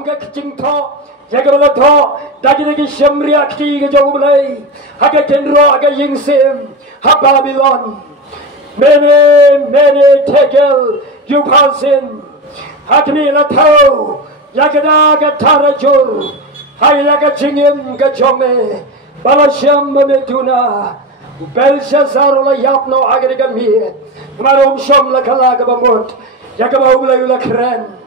Kecingto, Jagalato, Daggy Shamria, Kiga Jogulay, Haka Kendro, Haka Yingsim, Ha Babylon, many Tegel, Jupalsin, Hakmi Lato, Yakadaga Tarajur, Hayaka Jingim Gajome, Balasham Meduna, Belshazzar Yapno Agrigamir, Marom Shom Lakalagabamut, Yakabula Lakren.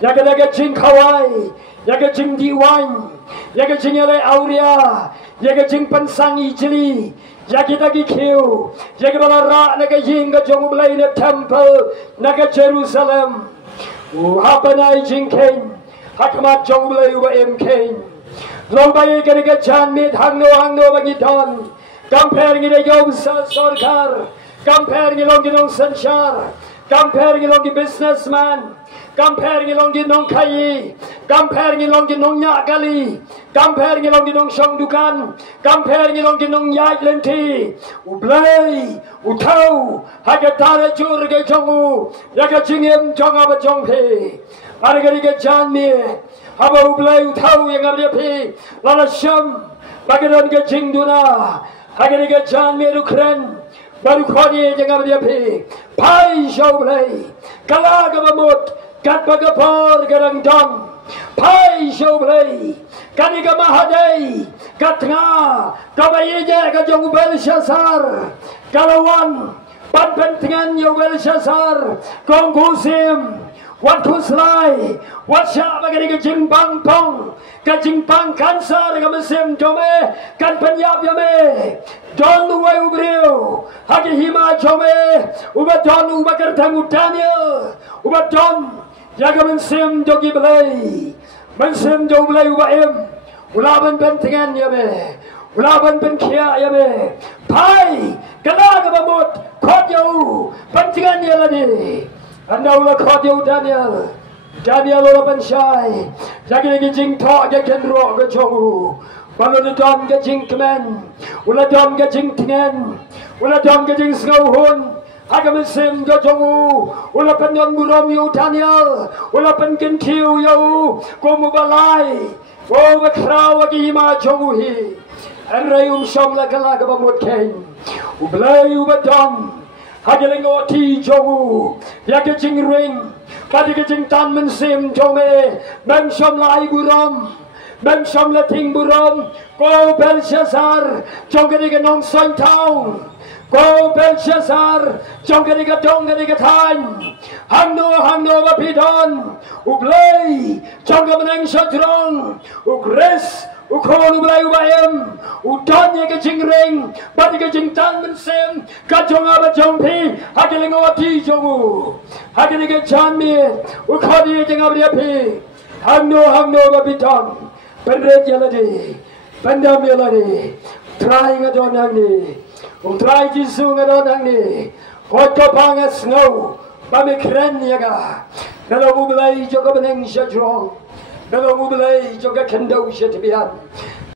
Yaga jing Hawaii, yaga jing Diwan, yaga jing Ele Aurea, yaga jing Pansang Ijli, Yakidagi Kiu, Yagabala Naga Yinga Jongulay in the temple, Naga Jerusalem, Hapanai Jing Kane, Hakamat Jongulay over M Kane, Lomba Yaga Jan made Hangno Bagidon, comparing it a Yosa Sorkar, comparing it on the Sanchar, comparing it on the businessman. Comparing along the non Kai, comparing along the non Yagali, comparing along the non Shangdukan, comparing along the non Yaglenti, Ublay, Utau, Hagatara Jurga Jongu, Yakachingim Jongaba Jongpe, Margariga Janmi, Haba Ublay, Utau, Yangapi, Lala Sham, Bagadonga Jingduna, Hagariga Janmi Ukren, Barukhani Yangapi, Pai Shoblay, Kalagabamut. Kat bagapor garang dong, pai shoblay, kaniga mahaday, katnga, kabayeja kajong Belshazzar, kalawan, panpentingan yo Belshazzar, kongkusim, wat kuslay, wat siya bagariga jimbang tong, kajimbang kansar kamasim jome, kan penyap yame, don uway ubriu, hagi hima jome, uba don uba kertang Daniel, uba don. Jaga mensim jogi belai, mensim jogi belai ubaim, ulaban pentingan ya be, ulaban penkia ya be, pai, kena kebamut, kodyo, pentingan ya lagi, anda ulah kodyo Daniel, Daniel ulah pensyai, jaga lagi jing tok jaga kendro kejogu, balu don ke jing kemen, ulah don ke jing tingen, ulah don ke jing sengauhun. Agamasim Gajongu, Ulapan Yon Burom Yu Daniel, Ulapan Gentiu Yu, Gomubalai, Over Krawagima Jonguhi, and Rayum Shom Lakalagabamut King, Ublay Ubadon, Hagalingo T Jongu, Yakajing Ring, Patikajing Tanman Sim Jonge, Mem Shom Lai Burom, Mem Shom Lating Burom, Go Belshazzar, Jongadiganong Soin Town. Go Belshazzar, Jongadiga Time, Hangno Bapidon, Ublay, Jongamanang Shatrong, Ugres, Ukon Ublay Ubayam, Udanya Jingring, Badiga Jing Tanman Sim, Kajonga Jompi, Hagalingo T Jogu, Hagadiga Janmi, Ukodi Jingabi, Hangno Bapidon, Pendred Yeladi, Pendamiladi, trying a donagni. Try Jisu ngadonang ni, Hoto pangas snow, Bamikren yaga, Nalo Mublay Jogabanang Shadrong, Nalo Mublay Joga Kendo Shatibian,